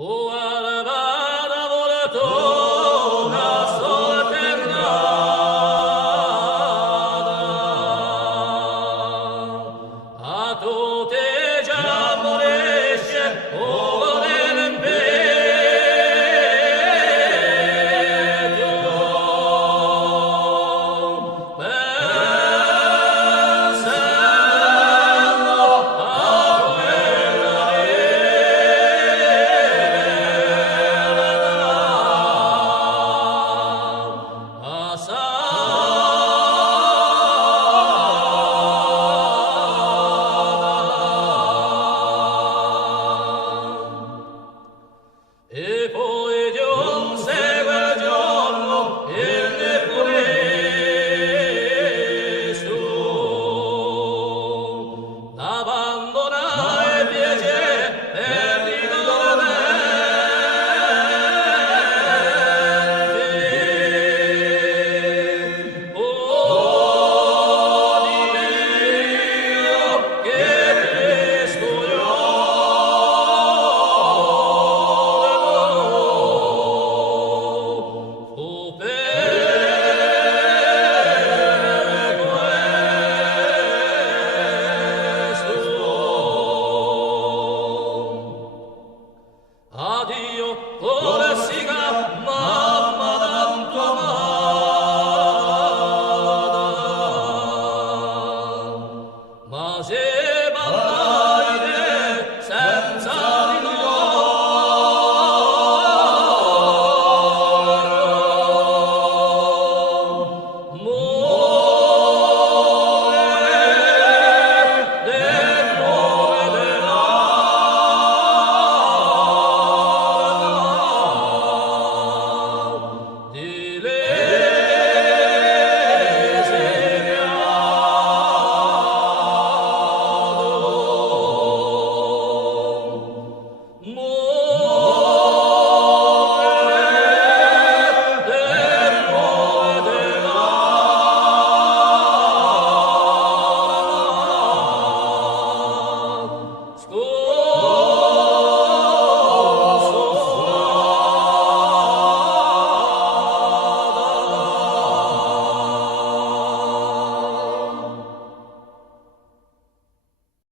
O alabada volatona solternada, a tutte già moresce, o e poi di un segue il giorno il ne funesto l'abbandona e piace per ricorrente oh di Dio che presto io Addio, oh